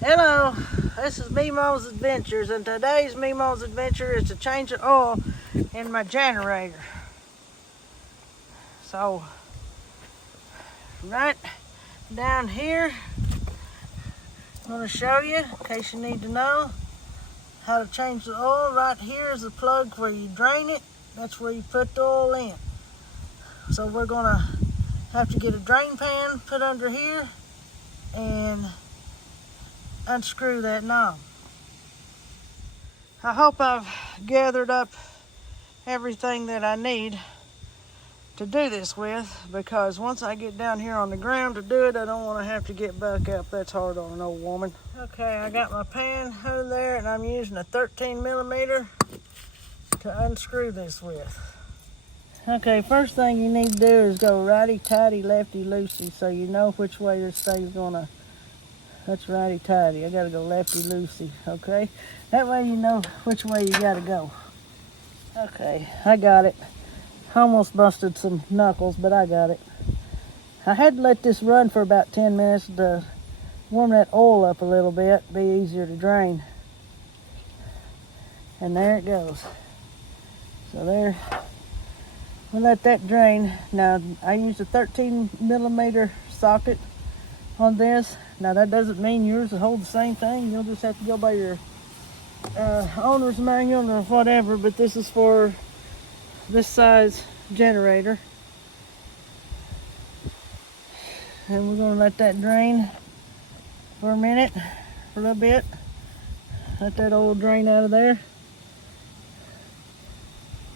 Hello, this is Memo's Adventures, and today's Memo's Adventure is to change the oil in my generator. So, right down here, I'm going to show you, in case you need to know, how to change the oil. Right here is the plug where you drain it. That's where you put the oil in. So we're going to have to get a drain pan put under here and unscrew that knob. I hope I've gathered up everything that I need to do this with, because once I get down here on the ground to do it, I don't want to have to get back up. That's hard on an old woman. Okay, I got my pan over there, and I'm using a 13 millimeter to unscrew this with. Okay, first thing you need to do is go righty-tighty, lefty-loosey, so you know which way this thing's gonna. That's righty-tighty. I gotta go lefty-loosey, okay? That way you know which way you gotta go. Okay, I got it. Almost busted some knuckles, but I got it. I had to let this run for about 10 minutes to warm that oil up a little bit, be easier to drain. And there it goes. So there, we'll let that drain. Now, I used a 13 millimeter socket on this. Now, that doesn't mean yours will hold the same thing. You'll just have to go by your owner's manual or whatever, but this is for this size generator. And we're going to let that drain for a minute, for a little bit. Let that oil drain out of there.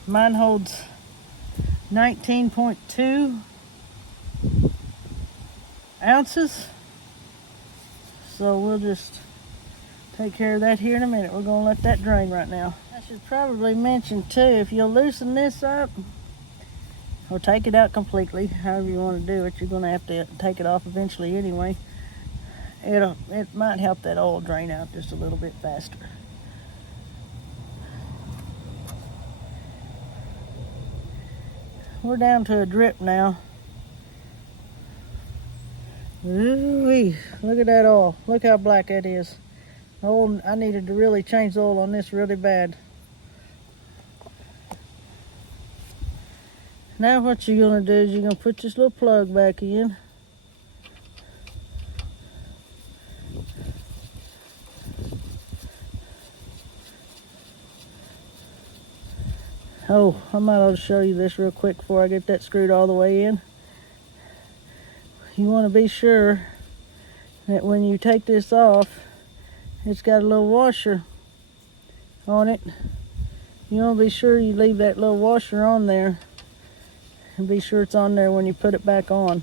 Mine holds 19.2 ounces. So we'll just take care of that here in a minute. We're going to let that drain right now. I should probably mention too, if you'll loosen this up, or take it out completely, however you want to do it, you're going to have to take it off eventually anyway. It might help that oil drain out just a little bit faster. We're down to a drip now. Ooh-wee, look at that oil. Look how black that is. I needed to really change the oil on this really bad. Now what you're going to do is you're going to put this little plug back in. Oh, I might ought to show you this real quick before I get that screwed all the way in. You want to be sure that when you take this off, it's got a little washer on it. You want to be sure you leave that little washer on there, and be sure it's on there when you put it back on.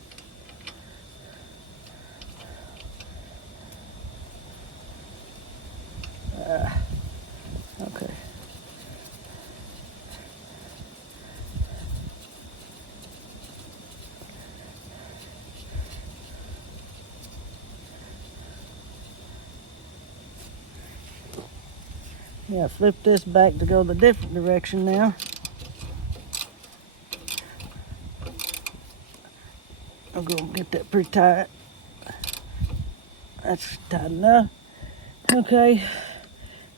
Okay. Yeah, flip this back to go the different direction now. I'm gonna get that pretty tight. That's tight enough. Okay,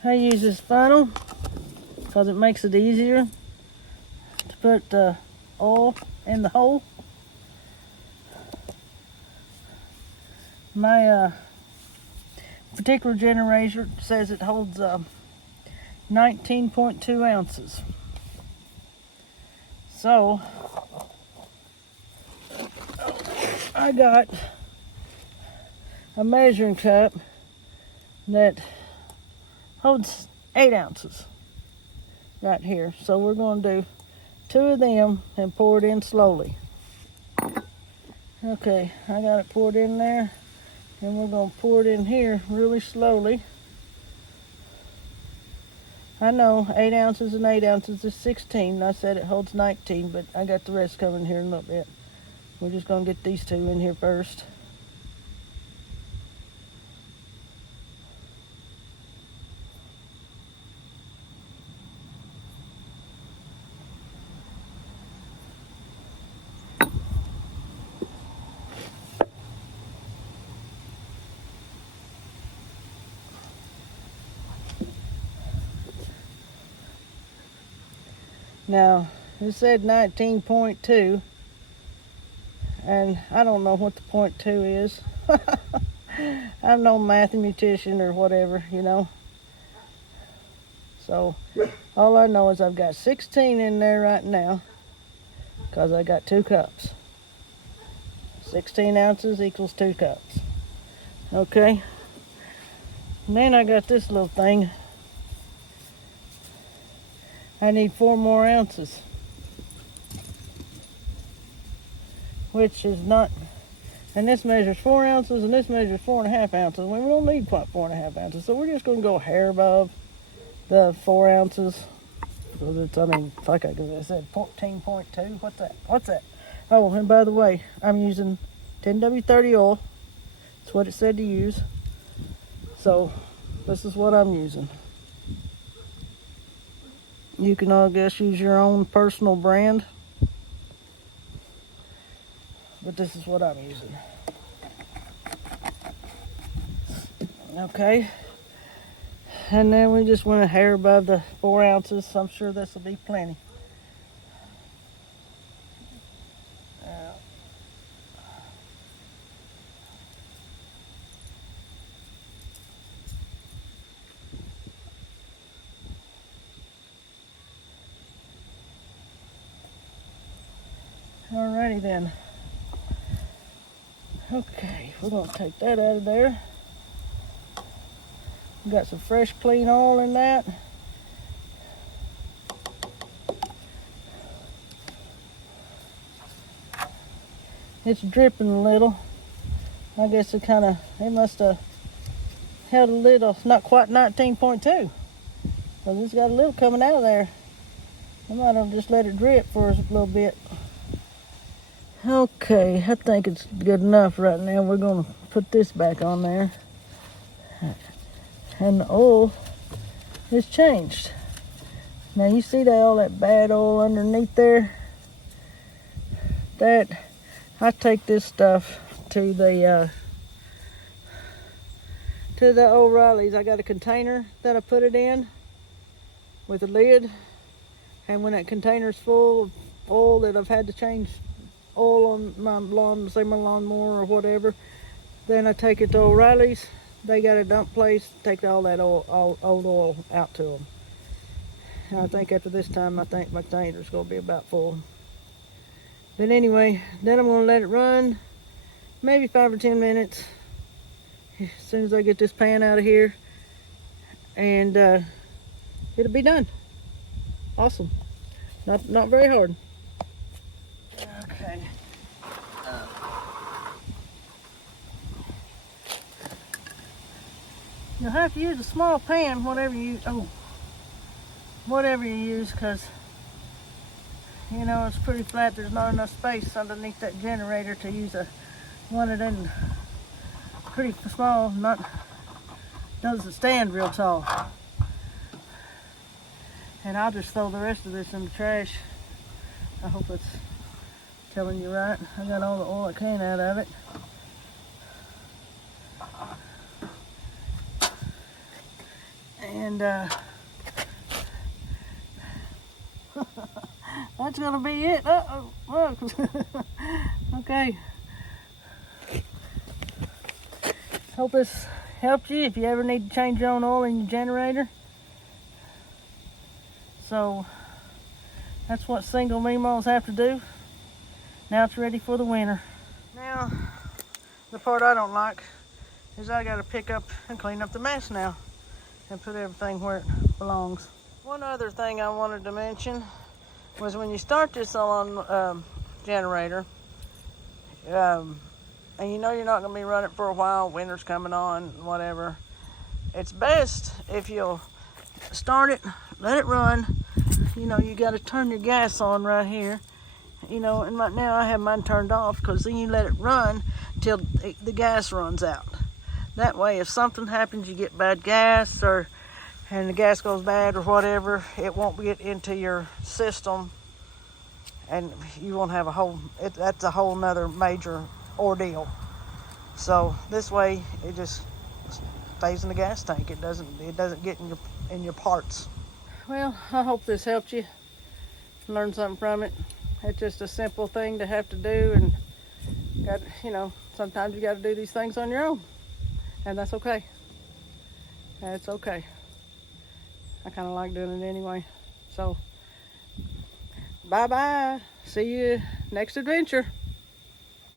I use this funnel because it makes it easier to put the oil in the hole. My particular generator says it holds 19.2 ounces. So I got a measuring cup that holds 8 ounces right here. So we're going to do 2 of them and pour it in slowly. Okay, I got it poured in there, and we're going to pour it in here really slowly. I know 8 ounces and 8 ounces is 16. I said it holds 19, but I got the rest coming here in a little bit. We're just going to get these 2 in here first. Now, it said 19.2, and I don't know what the .2 is. I'm no mathematician or whatever, you know. So, all I know is I've got 16 in there right now, because I got 2 cups. 16 ounces equals 2 cups. Okay. And then I got this little thing. I need 4 more ounces. Which is not, and this measures 4 ounces and this measures 4.5 ounces. We don't need quite 4.5 ounces, so we're just going to go a hair above the 4 ounces. Because it's, I mean, like I said, 14.2. What's that? Oh, and by the way, I'm using 10W30 oil. That's what it said to use. So, this is what I'm using. You can, I guess, use your own personal brand. But this is what I'm using. Okay. And then we just went a hair above the 4 ounces. So I'm sure this will be plenty. Alrighty then. Okay, we're going to take that out of there. We got some fresh, clean oil in that. It's dripping a little. I guess it must have held a little, not quite 19.2. Because it's got a little coming out of there. I might have just let it drip for us a little bit. Okay, I think it's good enough right now. We're going to put this back on there. And the oil is changed. Now you see all that bad oil underneath there? I take this stuff to the O'Reilly's. I got a container that I put it in with a lid. And when that container's full of oil that I've had to change oil on my lawn, say my lawnmower or whatever, then I take it to O'Reilly's. They got a dump place, take all that old oil out to them. And I think after this time, I think my container's going to be about full. But anyway, then I'm going to let it run maybe 5 or 10 minutes as soon as I get this pan out of here, and it'll be done. Awesome. Not very hard. Okay. You'll have to use a small pan, whatever you use, because you know it's pretty flat. There's not enough space underneath that generator to use one of them pretty small. Doesn't stand real tall. And I'll just throw the rest of this in the trash. I hope it's telling you right. I got all the oil I can out of it. And that's gonna be it. Uh-oh, look. Okay. Hope this helps you if you ever need to change your own oil in your generator. So that's what single Mimos have to do. Now it's ready for the winter. Now, the part I don't like is I gotta pick up and clean up the mess now and put everything where it belongs. One other thing I wanted to mention was when you start this on generator, and you know you're not gonna be running for a while, winter's coming on, whatever, it's best if you'll start it, let it run. You know, you got to turn your gas on right here. You know, and right now I have mine turned off, because then you let it run till the gas runs out. That way, if something happens, you get bad gas, and the gas goes bad or whatever, it won't get into your system, and you won't have that's a whole nother major ordeal. So this way, it just stays in the gas tank. It doesn't get in your parts. Well, I hope this helped you. learn something from it. It's just a simple thing to have to do, and sometimes you got to do these things on your own, and that's okay. That's okay. I kind of like doing it anyway. So, bye-bye. See you next adventure.